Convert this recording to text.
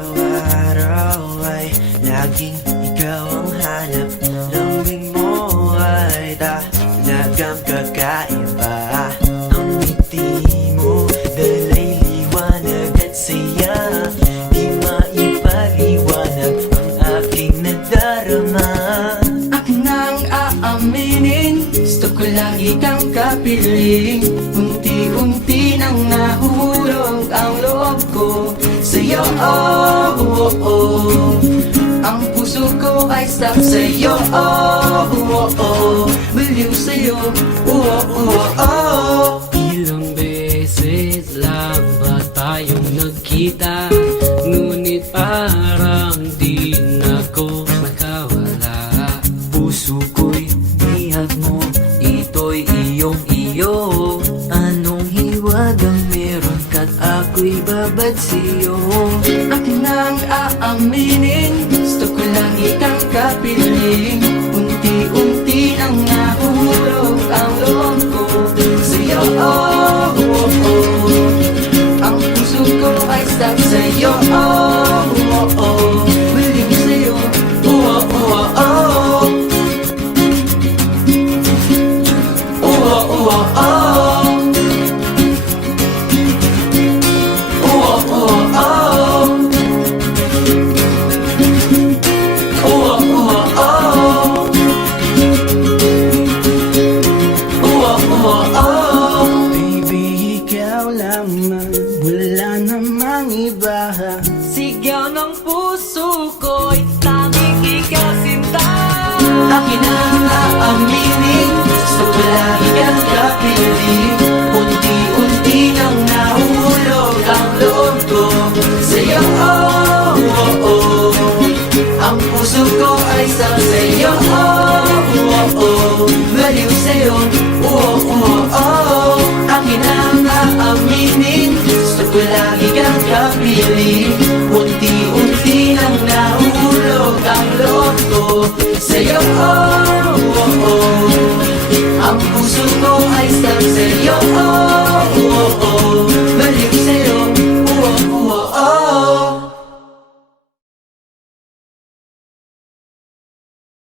Araw-araw ay laging ikaw ang hanap. Lambing mo ay talagang kakaiba. Ang ngiti mo, dalay liwanag at saya. Di maipaliwanag ang aking nadarama. Akin nang aaminin, gusto ko lagi kang kapiling. Unti-unti nang nahuhulog ang loob ko sa'yo, oh, oh, oh. Ang puso ko ay stuck sa'yo, oh, oh, oh. Baliw sa'yo, oh, oh, oh. Ilang beses lang ba tayong nagkita? Ngunit parang di na ko nakawala. Puso ko'y bihag mo, ito'y iyong-iyo. Anong hiwagang meron ka't ako'y babad sa'yo? Akin nang aaminin, gusto ko lagi kang kapiling. Unti-unti nang nahuhulog ang loob ko sa'yo, oh, oh, oh. Ang puso ko ay stuck sa'yo, oh, oh, oh. Baliw sa'yo, oh, oh, oh. Oh, oh, oh. Baby, ikaw lamang, wala namang iba. Sigaw ng puso ko'y tanging ikaw sinta. Akin ang aaminin, gusto ko lagi kang kapiling. Unti-unti nang nahuhulog ang loob ko sa'yo, oh, oh, oh. Ang puso ko ay stuck sa'yo, oh, oh, oh. Baliw sa'yo, oh, oh, oh. Akin ang aaminin, gusto ko lagi kang kapiling. Unti-unti nang nahuhulog ang loob ko sa'yo, oh, oh, oh. Ang puso ko ay stuck sa'yo, oh.